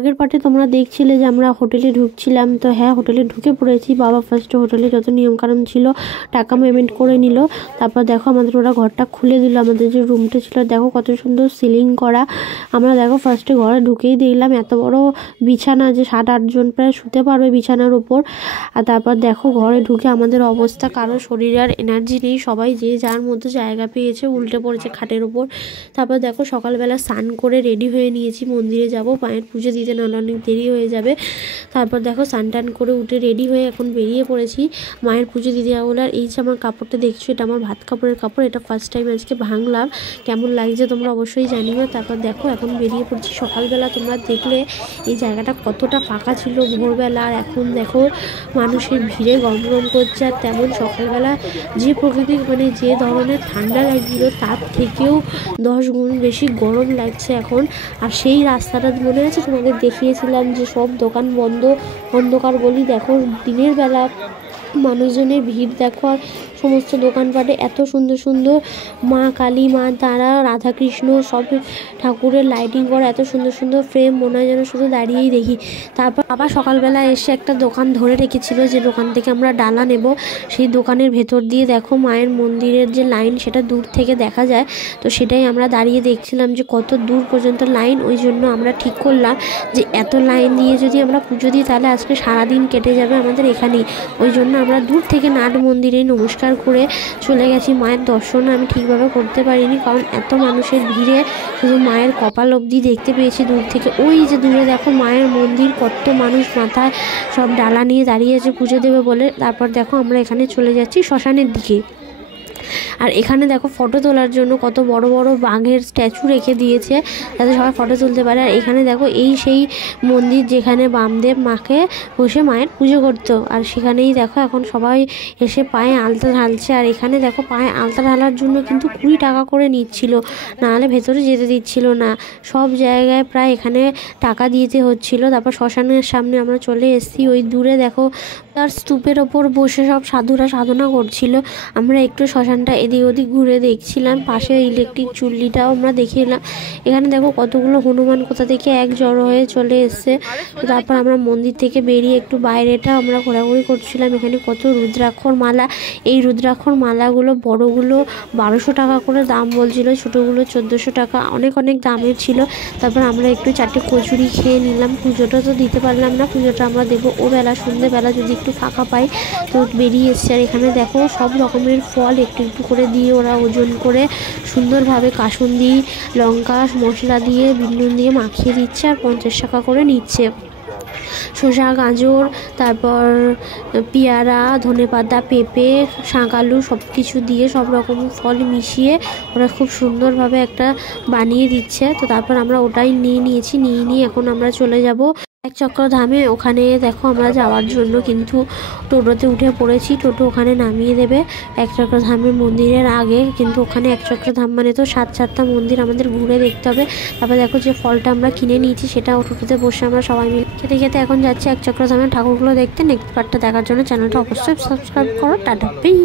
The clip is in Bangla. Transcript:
আগের পার্টে তোমরা দেখছিলে যে আমরা হোটেলে ঢুকছিলাম, তো হ্যাঁ হোটেলে ঢুকে পড়েছি। বাবা ফার্স্টে হোটেলে যত নিয়মকানুন ছিল টাকা পেমেন্ট করে নিল, তারপর দেখো আমাদের ওরা ঘরটা খুলে দিল। আমাদের যে রুমটা ছিল দেখো কত সুন্দর সিলিং করা। আমরা দেখো ফার্স্টে ঘরে ঢুকেই দেখলাম এত বড় বিছানা যে 7-8 জন প্রায় শুতে পারবে বিছানার উপর। আর তারপর দেখো ঘরে ঢুকে আমাদের অবস্থা, কারো শরীরে আর এনার্জি নেই, সবাই যে যার মধ্যে জায়গা পেয়েছে উল্টে পড়েছে খাটের উপর। তারপর দেখো সকালবেলা স্নান করে রেডি হয়ে নিয়েছি, মন্দিরে যাব, মায়ের পুজো দিতে নাহলে অনেক দেরি হয়ে যাবে। তারপর দেখো স্নান টান করে উঠে রেডি হয়ে এখন বেরিয়ে পড়েছি মায়ের পুজো দিতে যাবো। আর এই যে আমার কাপড়টা দেখছো, এটা আমার ভাত কাপড়ের কাপড়, এটা ফার্স্ট টাইম আজকে ভাঙলাম। কেমন লাগছে তোমরা অবশ্যই জানিও। তারপর দেখো এখন বেরিয়ে পড়ছি। সকালবেলা তোমরা দেখলে এই জায়গাটা কতটা ফাঁকা ছিল ভোরবেলা, আর এখন দেখো মানুষের ভিড়ে গমগম করছে। আর তেমন সকালবেলা যে প্রকৃতি মানে যে ধরনের ঠান্ডা লাগছিল তার থেকেও 10 গুণ বেশি গরম লাগছে এখন। আর সেই রাস্তাটা মনে আছে তোমাদের দেখিয়েছিলাম যে সব দোকান বন্ধ, অন্ধকার গলি। দেখো দিনের বেলা মানুষজনের ভিড় দেখো, আর সমস্ত দোকানপাটে এত সুন্দর সুন্দর মা কালী, মা তারা, রাধাকৃষ্ণ সব ঠাকুরের লাইটিং করা, এত সুন্দর সুন্দর ফ্রেম, মনে হয় যেন শুধু দাঁড়িয়েই দেখি। তারপর আবার সকালবেলা এসে একটা দোকান ধরে রেখেছিল যে দোকান থেকে আমরা ডালা নেব, সেই দোকানের ভেতর দিয়ে দেখো মায়ের মন্দিরের যে লাইন সেটা দূর থেকে দেখা যায়। তো সেটাই আমরা দাঁড়িয়ে দেখছিলাম যে কত দূর পর্যন্ত লাইন। ওই জন্য আমরা ঠিক করলাম যে এত লাইন দিয়ে যদি আমরা পুজো দিই তাহলে আজকে সারাদিন কেটে যাবে আমাদের এখানেই। ওই জন্য আমরা দূর থেকে নাট মন্দিরে নমস্কার করে চলে গেছি। মায়ের দর্শন আমি ঠিকভাবে করতে পারিনি, কারণ এত মানুষের ভিড়ে শুধু মায়ের কপাল অবধি দেখতে পেয়েছি দূর থেকে। ওই যে দূরে দেখো মায়ের মন্দির, কত মানুষ মাথায় সব ডালা নিয়ে দাঁড়িয়েছে পুজো দেবে বলে। তারপর দেখো আমরা এখানে চলে যাচ্ছি শ্মশানের দিকে। আর এখানে দেখো ফটো তোলার জন্য কত বড় বড় বাঘের স্ট্যাচু রেখে দিয়েছে যাতে সবাই ফটো তুলতে পারে। আর এখানে দেখো এই সেই মন্দির যেখানে বামদেব মাকে বসে মায়ের পুজো করতো, আর সেখানেই দেখো এখন সবাই এসে পায়ে আলতা ঢালছে। আর এখানে দেখো পায়ে আলতা ঢালার জন্য কিন্তু 20 টাকা করে নিচ্ছিল, নাহলে ভেতরে যেতে দিচ্ছিল না। সব জায়গায় প্রায় এখানে টাকা দিতে হচ্ছিল। তারপর শ্মশানের সামনে আমরা চলে এসেছি। ওই দূরে দেখো তার স্তূপের ওপর বসে সব সাধুরা সাধনা করছিল। আমরা একটু শ্মশানটা এদিক ওদিক ঘুরে দেখছিলাম, পাশে ইলেকট্রিক চুল্লিটাও আমরা দেখে এলাম। এখানে দেখো কতগুলো হনুমান কোথা থেকে এক জড়ো হয়ে চলে এসছে। তো তারপর আমরা মন্দির থেকে বেরিয়ে একটু বাইরেটা আমরা ঘোরাঘুরি করছিলাম। এখানে কত রুদ্রাক্ষর মালা, এই রুদ্রাক্ষর মালাগুলো বড়গুলো 1200 টাকা করে দাম বলছিল, ছোটোগুলো 1400 টাকা, অনেক অনেক দামের ছিল। তারপর আমরা একটু 4টে কচুরি খেয়ে নিলাম। পুজোটা তো দিতে পারলাম না, পুজোটা আমরা দেবো ও বেলা, সন্ধ্যেবেলা যদি একটু ফাঁকা পাই। তো বেরিয়ে এসছে। আর এখানে দেখো সব রকমের ফল একটু একটু করে দিয়ে ওরা ওজন করে সুন্দরভাবে কাসুন্দি, লঙ্কা, মশলা দিয়ে, বিনুন দিয়ে মাখিয়ে দিচ্ছে, আর 50 টাকা করে নিচ্ছে। শসা, গাজর, তারপর পেয়ারা, ধনেপাতা, পেঁপে, শাঁকালু সব কিছু দিয়ে সব রকম ফল মিশিয়ে ওরা খুব সুন্দরভাবে একটা বানিয়ে দিচ্ছে। তো তারপর আমরা ওটাই নিয়ে নিয়ে এখন আমরা চলে যাব একচক্রধামে। ওখানে দেখো আমরা যাওয়ার জন্য কিন্তু টোটোতে উঠে পড়েছি, টোটো ওখানে নামিয়ে দেবে একচক্রধামের মন্দিরের আগে। কিন্তু ওখানে একচক্রধাম মানে তো 7-8টা মন্দির আমাদের ঘুরে দেখতে হবে। তারপর দেখো যে ফলটা আমরা কিনে নিয়েছি সেটা টোটোতে বসে আমরা সবাই মিলে খেতে খেতে এখন যাচ্ছি একচক্রধামের ঠাকুরগুলো দেখতে। নেক্সট পার্টটা দেখার জন্য চ্যানেলটা অবশ্যই সাবস্ক্রাইব করো। Tata bye.